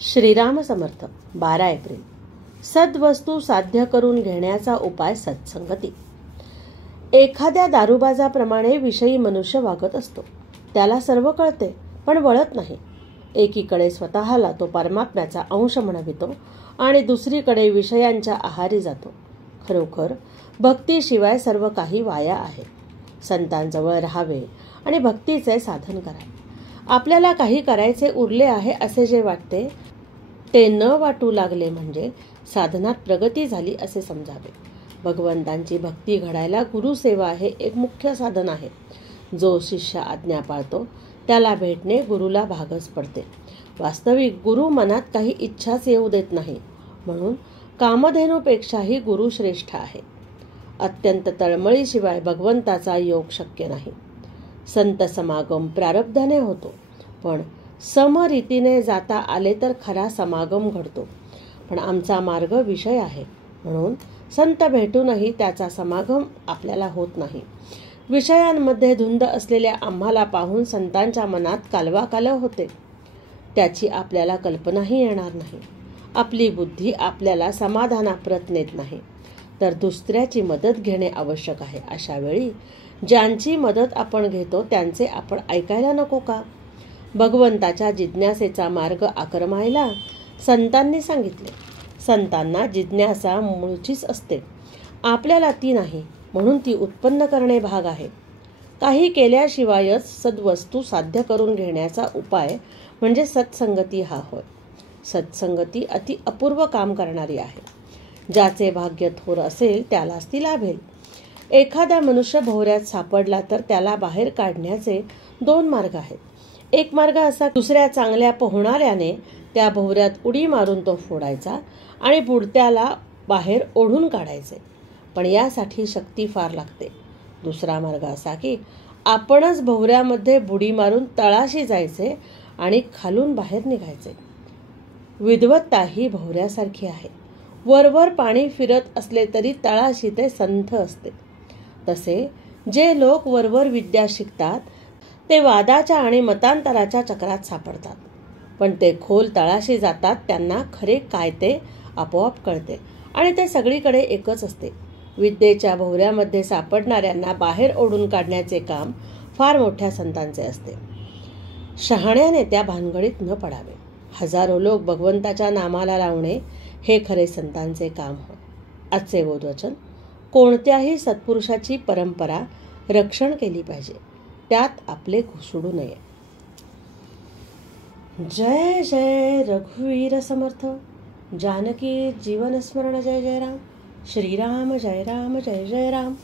Shriram Samarth. 12 April. सद्वस्तू साध्य करून घेण्याचा उपाय सत्संगती. एखाद्या दारूबाजाप्रमाणे विषयी मनुष्य वागत असतो. त्याला सर्व कळते पण वळत नाही. एकीकडे स्वतःला तो परमात्म्याचा अंश म्हणवितो आणि दुसरीकडे विषयांच्या आहारी जातो. खरोखर भक्तीशिवाय सर्व काही वाया आहे. संतांजवळ राहावे आणि भक्तीचे साधन करावे. आपल्याला काही करायचे उरले आहे असे जे वाटते ते न वाटू लागले म्हणजे साधनात प्रगती झाली असे समजावे. भगवंतांची भक्ती घडायला गुरुसेवा हे एक मुख्य साधन आहे. जो शिष्य आज्ञा पाळतो त्याला भेटणे गुरुला भागच पडते. वास्तविक गुरु मनात काही इच्छाच येऊ देत नाही. म्हणून कामधेनूपेक्षाही गुरु श्रेष्ठ आहे. अत्यंत तळमळीशिवाय भगवंताचा योग शक्य नाही. संत समागम प्रारब्धाने होतो, पण समरीतीने जाता आले तर खरा समागम घडतो. पण आमचा मार्ग विषय आहे, म्हणून संत भेटूनही त्याचा समागम आपल्याला होत नाही. विषयांमध्ये धुंद असलेल्या आम्हाला पाहून संतांच्या मनात कालवाकालव होते. त्याची आपल्याला कल्पनाही येणार नाही. आपली बुद्धी आपल्याला समाधानाप्रत नेत नाही, तर दुसऱ्याची मदत घेणे आवश्यक आहे. अशा वेळी ज्यांची मदत आपण घेतो त्यांचे आपण ऐकायला नको का? भगवंताच्या जिज्ञासेचा मार्ग आक्रमायला संतांनी सांगितले. संतांना जिज्ञासा मूळचीच असते, आपल्याला ती नाही, म्हणून ती उत्पन्न करणे भाग आहे. काही केल्याशिवायच सद्वस्तू साध्य करून घेण्याचा उपाय म्हणजे सत्संगती हा होय. सत्संगती अति अपूर्व काम करणारी आहे. ज्याचे भाग्य थोर असेल त्यालाच ती लाभेल. एखादा मनुष्य भोवऱ्यात सापडला तर त्याला बाहेर काढण्याचे 2 मार्ग आहेत. एक मार्ग असा, दुसऱ्या चांगल्या पोहणाऱ्याने त्या भोवऱ्यात उडी मारून तो फोडायचा आणि बुडत्याला बाहेर ओढून काढायचे, पण यासाठी शक्ती फार लागते. दुसरा मार्ग असा की आपणच भोवऱ्यामध्ये बुडी मारून तळाशी जायचे आणि खालून बाहेर निघायचे. विद्वत्ता ही भोवऱ्यासारखी आहे. वरवर पाणी फिरत असले तरी तळाशी ते संथ असते. तसे जे लोक वरवर विद्या शिकतात ते वादाच्या आणि मतांतराच्या चक्रात सापडतात, पण ते खोल तळाशी जातात त्यांना खरे काय ते आपोआप कळते आणि ते सगळीकडे एकच असते. विद्येच्या भोवऱ्यामध्ये सापडणाऱ्यांना बाहेर ओढून काढण्याचे काम फार मोठ्या संतांचे असते. शहाण्याने त्या भानगडीत न पडावे. हजारो लोक भगवंताच्या नामाला लावणे हे खरे संतांचे काम होय. आजचे बोधवचन: कोणत्याही सत्पुरुषाची परंपरा रक्षण केली पाहिजे, त्यात आपले घुसडू नये. जय जय रघुवीर समर्थ. जानकी जीवन स्मरण. जय जय राम. श्रीराम जय राम जय जय राम.